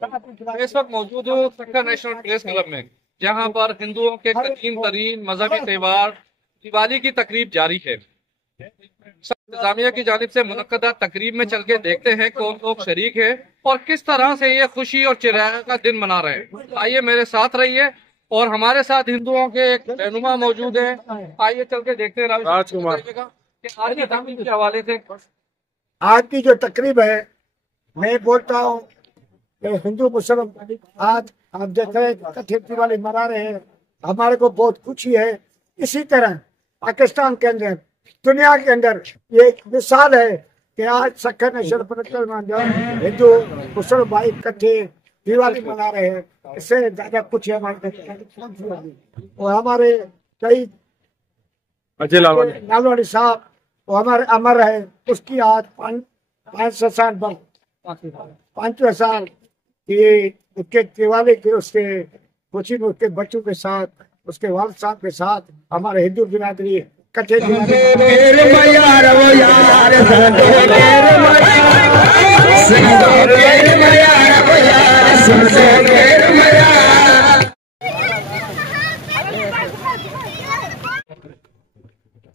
इस वक्त मौजूद हूँ सक्कर नेशनल प्रेस क्लब में, जहाँ पर हिंदुओं के कदीम तरीन मजहबी त्यौहार दिवाली की तकरीब जारी है। इंतजामिया की जानिब से मुनक्कदा तकरीब में चल के देखते हैं कौन लोग शरीक है और किस तरह से ये खुशी और चिराग का दिन मना रहे हैं। आइए मेरे साथ रहिए और हमारे साथ हिंदुओं के एक रहनुमा मौजूद है। आइए चल के देखते हैं राजकुमार कि आज की तकरीब के हवाले से। आज की जो तकरीब है, मैं बोलता हूँ कि हिंदू मुसलमान आज आप देख रहे हैं इकट्ठे दिवाली मना रहे हैं, हमारे को बहुत खुशी है। इसी तरह पाकिस्तान के अंदर, दुनिया के अंदर ये एक मिसाल है कि आज सक्कर नेशनल प्रेस क्लब में हिंदू मुसलमान भाई इकट्ठे दिवाली मना रहे हैं। इससे ज्यादा कुछ है हमारे और हमारे कई अजय लालवानी साहब वो हमारे अमर है, उसकी आज 500 साल बाद 5 साल ये उसके दिवाली के उसके खुशी में उसके बच्चों के साथ, उसके वालिद साहब के साथ हमारे हिंदू बिरादरी इकट्ठे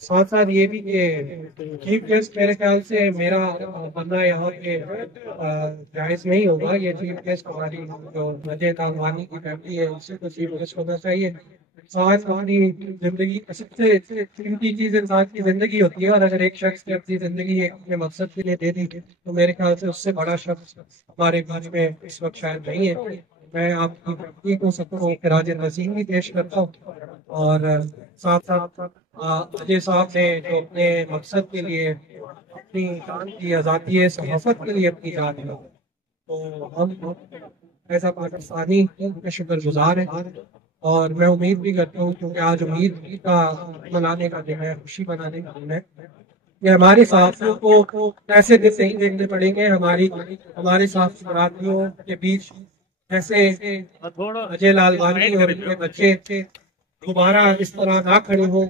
साथ साथ ये भी कि चीफ गेस्ट मेरे ख्याल से मेरा बनना यहाँ पे जायज नहीं होगा। ये चीफ गेस्ट हमारी जो अजय तालवानी की फैमिली है, उससे तो चीफ गेस्ट होना चाहिए। साथ हमारी जिंदगी सबसे कीमती चीज इंसान की जिंदगी होती है, और अगर एक शख्स ने अपनी जिंदगी एक अपने मकसद के लिए दे दी तो मेरे ख्याल से उससे बड़ा शख्स हमारे बीच में इस वक्त शायद नहीं है। मैं आपकी फैमिली को सबको खराज नसीम भी पेश करता हूँ, और साथ साथ अजय साहब ने जो अपने मकसद के लिए अपनी जान की आज़ादी है, सहाफत के लिए अपनी जान दी, तो हम ऐसा पाकिस्तानी उनके शुक्रगुजार हैं। और मैं उम्मीद भी करता हूँ, क्योंकि आज उम्मीद का मनाने का दिन है, खुशी मनाने का दिन है, कि हमारे साथियों को ऐसे दिन नहीं देखने पड़ेंगे। हमारे साथ बरातियों के बीच ऐसे अजय लालवानी और इनके बच्चे दोबारा इस तरह ना खड़े हो,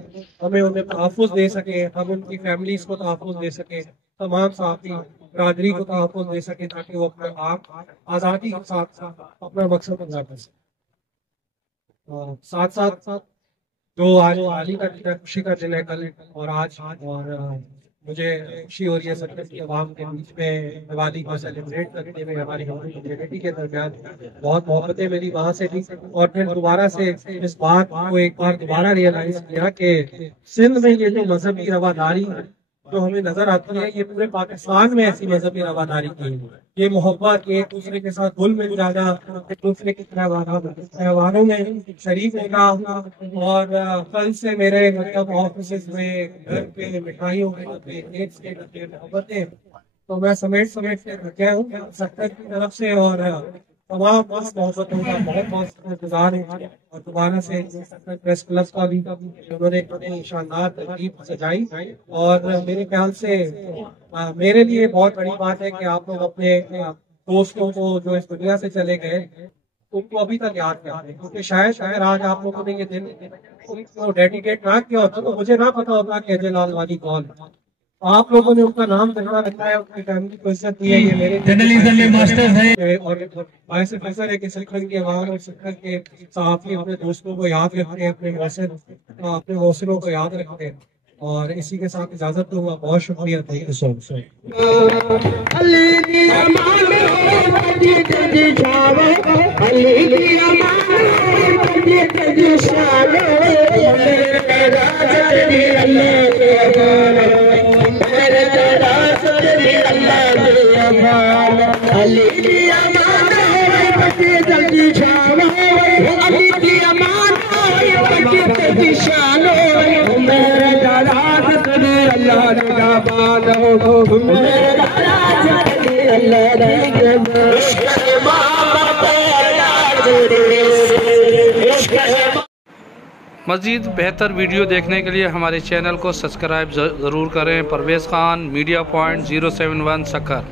हमें उन्हें तहफ़्फ़ुज़ दे सके, हम उनकी फैमिलीज को तहफ़्फ़ुज़ दे सके, तमाम साथी बरादरी को तहफ़्फ़ुज़ दे सके, ताकि वो अपने आप आज़ादी के साथ अपना मकसद पूरा कर सके। साथ साथ जो आज दिवाली का दिन है, खुशी का दिन है कल और आज, और मुझे खुशी हो रही है सक्कर की आवाम के बीच में दिवाली को सेलिब्रेट करने में। हमारी कम्युनिटी के दरमियान बहुत मोहब्बतें मिली वहाँ से भी, और फिर दोबारा से इस बात को एक बार दोबारा रियलाइज किया कि सिंध में ये जो मजहबी रवादारी जो हमें नजर आती है, ये पूरे पाकिस्तान में ऐसी मजहबी रवादारी की है। ये मोहब्बत, एक दूसरे के साथ घुल मिल जाना, एक दूसरे के त्योहारों में शरीक होना, और कल से मेरे मतलब ऑफिस में घर पे मिठाइयों के मोहब्बतें तो मैं समेट के रखे हूँ सक्कर की तरफ से, और तमाम मोहब्बतों का बहुत बहुत इंतजार है। और दोबारा से सक्कर प्रेस क्लब का भी उन्होंने इतनी शानदार तरकीब सजाई, और मेरे ख्याल से मेरे लिए बहुत बड़ी बात है कि आप लोग अपने दोस्तों को जो इस दुनिया से चले गए उनको अभी तक याद करते हैं, क्योंकि शायद अगर आज आप लोगों ने ये दिन उनको डेडिकेट ना किया होता तो मुझे ना पता होता कि अजय लालवानी कौन है। आप लोगों ने उनका नाम धरना रखा है, अपनी फैमिली को इज्जत दी है, ये मेरे जर्नलिज्म में मास्टर है, और ऐसे फैसला है कि सक्कर की आवाम और सक्कर के सहाफ़ी अपने दोस्तों को याद रखते हैं, अपने हौसलों को याद रखते हैं। और इसी के साथ इजाजत दूंगा। बहुत शुक्रिया। थैंक यू सो मज़ीद बेहतर वीडियो देखने के लिए हमारे चैनल को सब्सक्राइब ज़रूर करें। परवेज़ ख़ान, मीडिया पॉइंट 071 सक्कर।